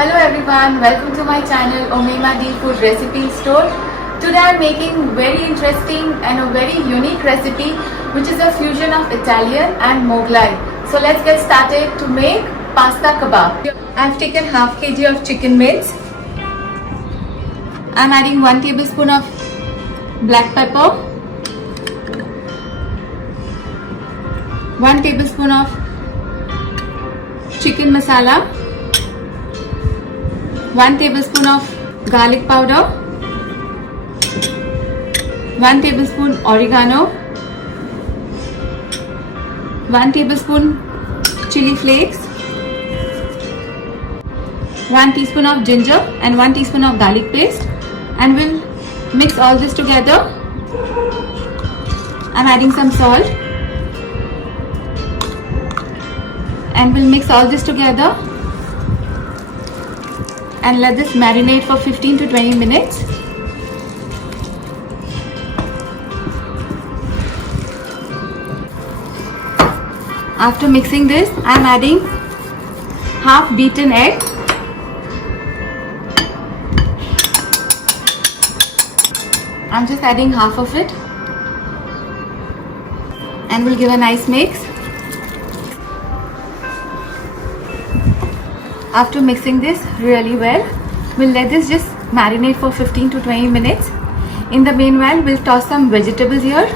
Hello everyone, welcome to my channel Omema D Food Recipe Store. Today I am making very interesting and a very unique recipe which is a fusion of Italian and Mughlai. So let's get started to make pasta kebab. I have taken half kg of chicken mince. I am adding 1 tablespoon of black pepper, 1 tablespoon of chicken masala, 1 tablespoon of garlic powder, 1 tablespoon oregano, 1 tablespoon chili flakes, 1 teaspoon of ginger and 1 teaspoon of garlic paste, and we'll mix all this together. I'm adding some salt and we'll mix all this together and let this marinate for 15 to 20 minutes. After mixing this, I am adding half beaten egg. I'm just adding half of it and we'll give a nice mix. After mixing this really well, we'll let this just marinate for 15 to 20 minutes. In the meanwhile, we'll toss some vegetables here.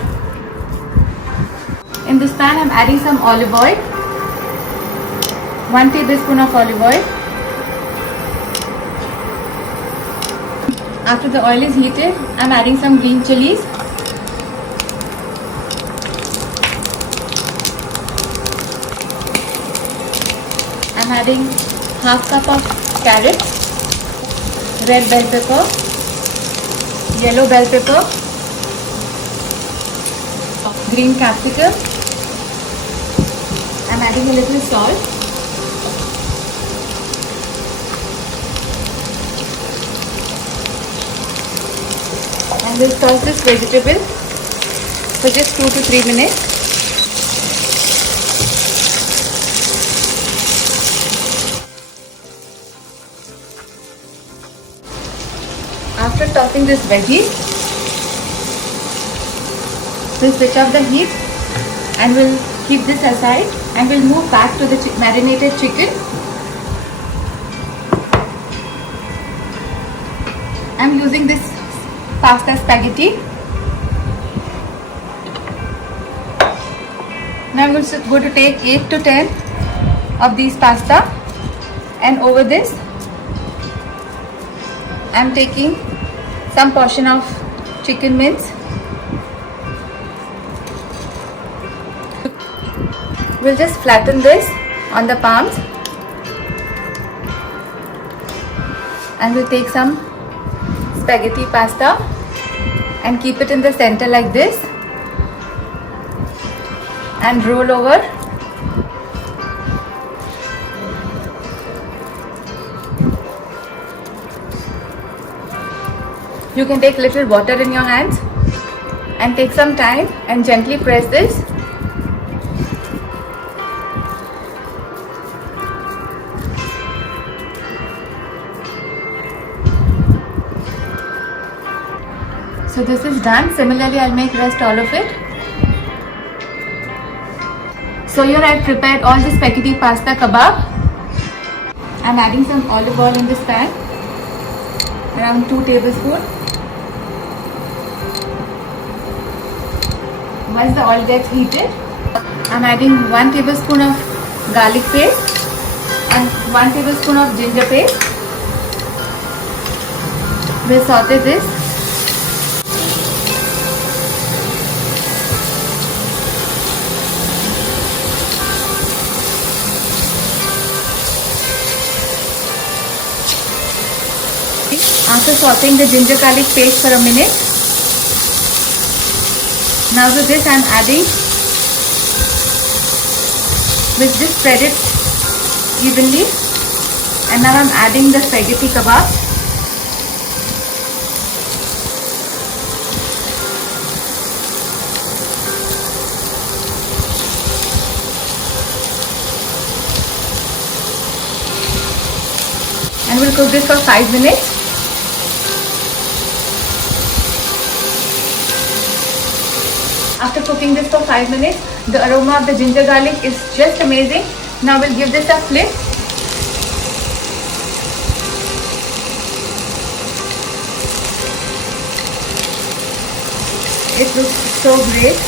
In this pan, I'm adding some olive oil, 1 tablespoon of olive oil. After the oil is heated, I'm adding some green chilies. I'm adding half cup of carrots, red bell pepper, yellow bell pepper, green capsicum. I'm adding a little salt. And we'll toss this vegetable for just 2 to 3 minutes. After tossing this veggie, we'll switch off the heat and we'll keep this aside and we'll move back to the marinated chicken. I'm using this pasta spaghetti. Now I'm going to take 8 to 10 of these pasta, and over this I'm taking some portion of chicken mince. We'll just flatten this on the palms and we'll take some spaghetti pasta and keep it in the center like this and roll over. You can take little water in your hands and take some time and gently press this. So this is done. Similarly, I'll make rest all of it. So here I've prepared all the spaghetti pasta kebab. I'm adding some olive oil in this pan, around 2 tablespoons. Once the oil gets heated, I'm adding 1 tablespoon of garlic paste and 1 tablespoon of ginger paste. We'll saute this. After sauteing the ginger garlic paste for a minute, now to this I am adding, we'll just spread it evenly, and now I am adding the spaghetti kebab. and we'll cook this for 5 minutes. After cooking this for 5 minutes, the aroma of the ginger garlic is just amazing. Now we'll give this a flip. It looks so great.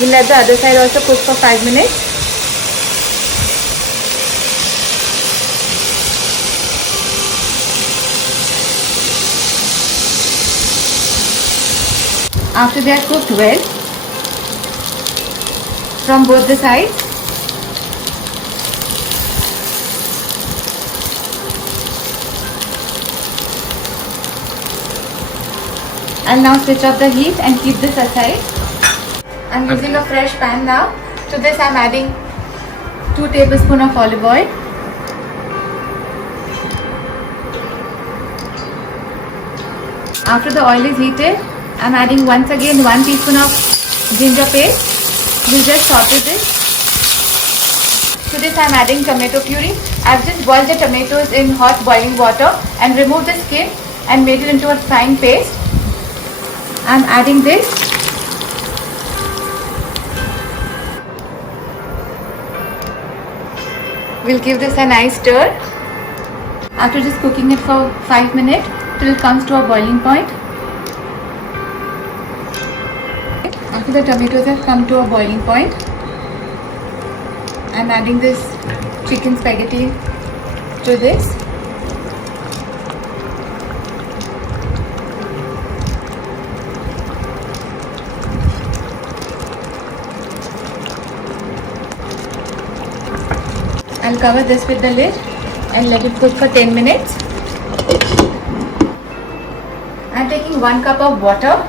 We'll let the other side also cook for 5 minutes. After they are cooked well from both the sides, I'll now switch off the heat and keep this aside. I'm using a fresh pan now. To this I'm adding 2 tablespoons of olive oil. After the oil is heated, I'm adding once again 1 teaspoon of ginger paste. We'll just saute this. To this I'm adding tomato puree. I've just boiled the tomatoes in hot boiling water and removed the skin and made it into a fine paste. I'm adding this. We'll give this a nice stir. After just cooking it for 5 minutes till it comes to a boiling point. After the tomatoes have come to a boiling point, I'm adding this chicken spaghetti to this. I'll cover this with the lid and let it cook for 10 minutes. I'm taking 1 cup of water.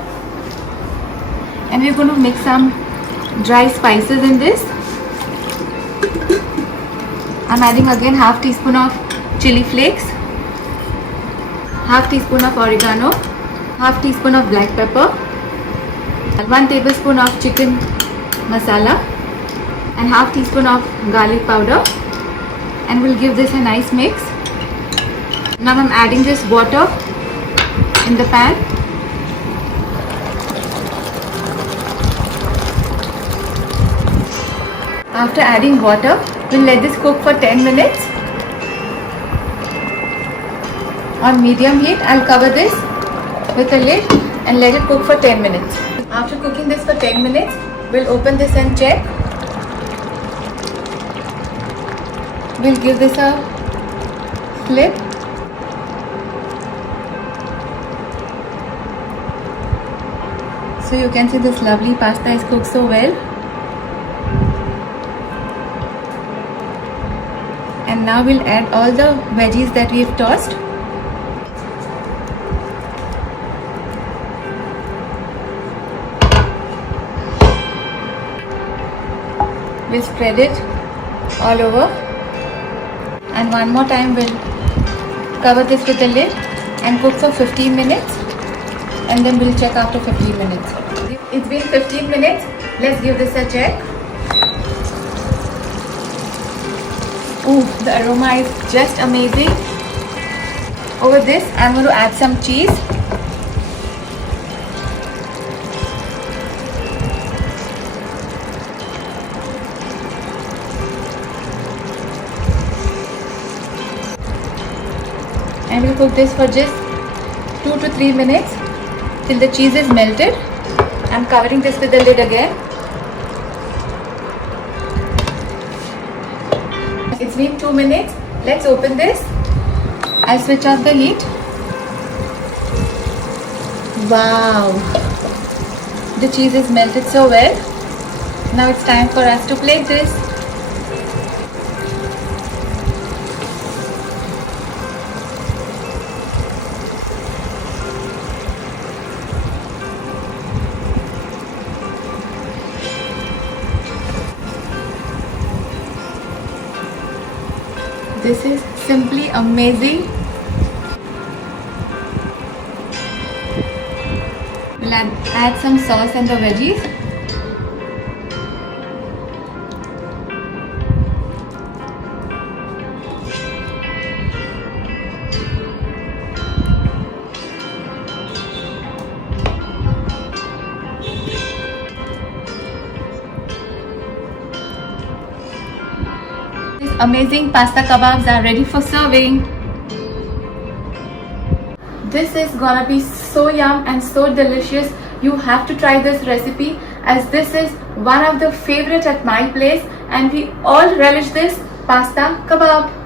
And we're going to mix some dry spices in this. I'm adding again half teaspoon of chili flakes, half teaspoon of oregano, half teaspoon of black pepper, 1 tablespoon of chicken masala, and half teaspoon of garlic powder. And we'll give this a nice mix. Now I'm adding this water in the pan. After adding water, we'll let this cook for 10 minutes. On medium heat, I'll cover this with a lid and let it cook for 10 minutes. After cooking this for 10 minutes, we'll open this and check. We'll give this a flip. So you can see this lovely pasta is cooked so well. And now we'll add all the veggies that we've tossed. We'll spread it all over. And one more time we'll cover this with the lid and cook for 15 minutes. And then we'll check after 15 minutes. It's been 15 minutes. Let's give this a check. Ooh, the aroma is just amazing. Over this, I'm going to add some cheese. And we'll cook this for just 2 to 3 minutes till the cheese is melted. I'm covering this with the lid again. It's been 2 minutes. Let's open this. I'll switch off the heat. Wow! The cheese is melted so well. Now it's time for us to plate this. This is simply amazing. We'll add some sauce and the veggies. amazing pasta kebabs are ready for serving. This is gonna be so yum and so delicious. You have to try this recipe, as this is one of the favorite at my place and we all relish this pasta kebab.